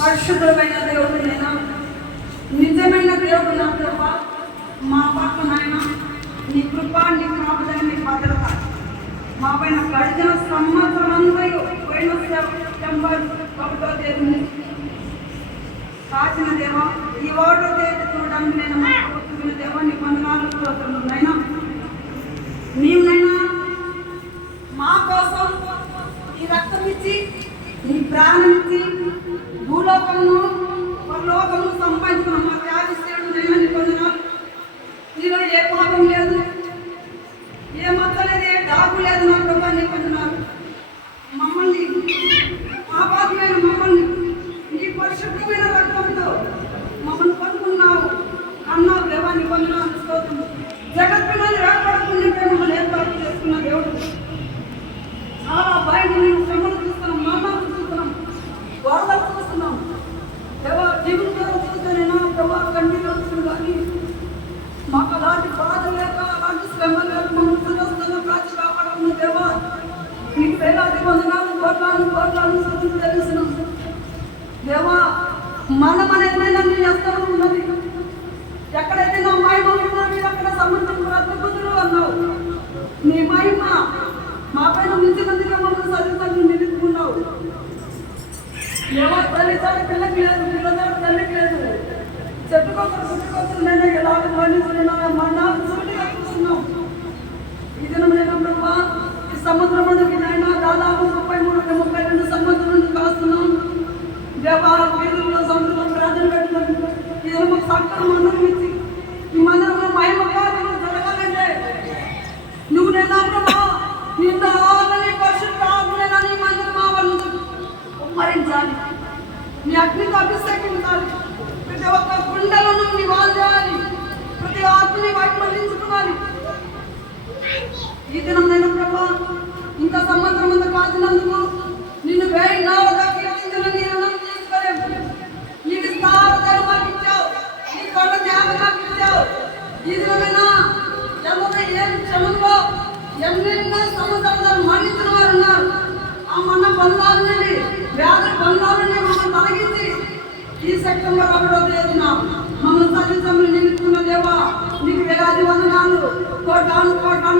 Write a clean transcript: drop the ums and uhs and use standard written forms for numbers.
పరిశుద్ధమైన దేవుడు నేను, నిజమైన దేవుడు నా ప్రభా. మా పట్ల నాయన నీ కృప, నీ కాపుదల, నీ భద్రత మా పైన గడిచిన సంవత్సరం అందరూ పోయిన సెప్టెంబర్ 1వ తేదీని కాచిన దేవా, ఈ 1వ తేదీ చూడడానికి నేను మాకు దేవా నీ వందనాలు నైనా. నీవునైనా మా కోసం ఈ రక్తం ఇచ్చి, నీ ప్రాణం ఇచ్చి, భూలోకమును పరలోకమును సంపాదించుకున్న మా త్యాగశీలుడు నైనా నీ వందనాలు. నీలో ఏ పాపం లేదు, ఏ మత లేదు, ఏ డాకు లేదు నా ప్రభా నీ వందనాలు. మమ్మల్ని పాపాత్మైన మమ్మల్ని నీ పరిశుద్ధమైన రక్తంతో మమ్మల్ని పట్టుకున్నావు, అన్నావు దేవా నీ వందనాలు స్తోత్రం. జగత్తులను ఏర్పడుతుంటే మమ్మల్ని ఏర్పాటు చేసుకున్న దేవుడు. చాలా బయట నేను శ్రమలు చూస్తున్నాం, మరణాలు చూస్తున్నాం, వరదలు చూస్తున్నాం దేవా. జీవితంలో చూస్తేనేనా ప్రభా కంటిలో వస్తుంది, కానీ మాకు అలాంటి బాధ లేక, అలాంటి శ్రమ లేక మమ్మల్ని చూస్తున్న ప్రాచి కాపాడుతున్న దేవా నీకు వేలాది వందనాలు, కోట్లాను సదులు తెలుస్తున్నాం దేవా. మనం అనేదైనా నీ హస్తంలో ఉన్నది. ఎక్కడైతే నా మహిమ ఉందో మీరు అక్కడ సముద్రం రద్దుకుదురు అన్నావు. నీ మహిమ మా పైన మించినందుకే మమ్మల్ని సరితలు నిలుపుకున్నావు. ఎవరు తల్లిదండ్రులు పిల్లకి లేదు, పిల్లలు తల్లికి లేదు. చెట్టుకొకరు పుట్టుకొకరు నేను ఎలాగ ధ్వనిస్తున్నావు, మరణాలు సూటిగా చూస్తున్నాం. ఈ దినం నేను బ్రహ్మ ఈ సముద్రం నుండి నైనా దాదాపు 33-32 సంవత్సరం నుండి కాస్తున్నాం దేవా. వీధుల్లో సముద్రంలో ప్రార్థన పెట్టుకున్నాం. ఈ దినం మాకు సక్కర మందిరం ఇచ్చి ఈ మందిరంలో మహిమ కార్యము జరగాలంటే నువ్వు నేను బ్రహ్మ నిన్న ఆత్మని పరిశుద్ధ ఆత్మనైనా నీ మందిరం ఆవరణను ఉమ్మరించాలి, నీ అగ్నితో అభిషేకించాలి. ప్రతి ఒక్క గుండెలను నివాళ చేయాలి, ప్రతి ఆత్మని వైపు. ఈ దినం నేను ప్రభా ఇంత సంవత్సరం అంతా కాచినందుకు నిన్ను వేయి నాలుగా కీర్తించాలని రుణం తీసుకోలేము. నీ విస్తారతను మాకు ఇచ్చావు, నీ కొండ జ్ఞానం మాకు ఇచ్చావు. ఈ దినమైనా ఎవరు ఏ క్షమంలో ఎన్నెన్నో సంవత్సరాలు మరణించిన వారు ఉన్నారు. ఆ మన బంధాల నుండి, వ్యాధి బంధాల నుండి మమ్మల్ని తొలగించి ఈ సెప్టెంబర్ 1వ తేదీన మమ్మల్ని సరిసమని నిలుపుకున్న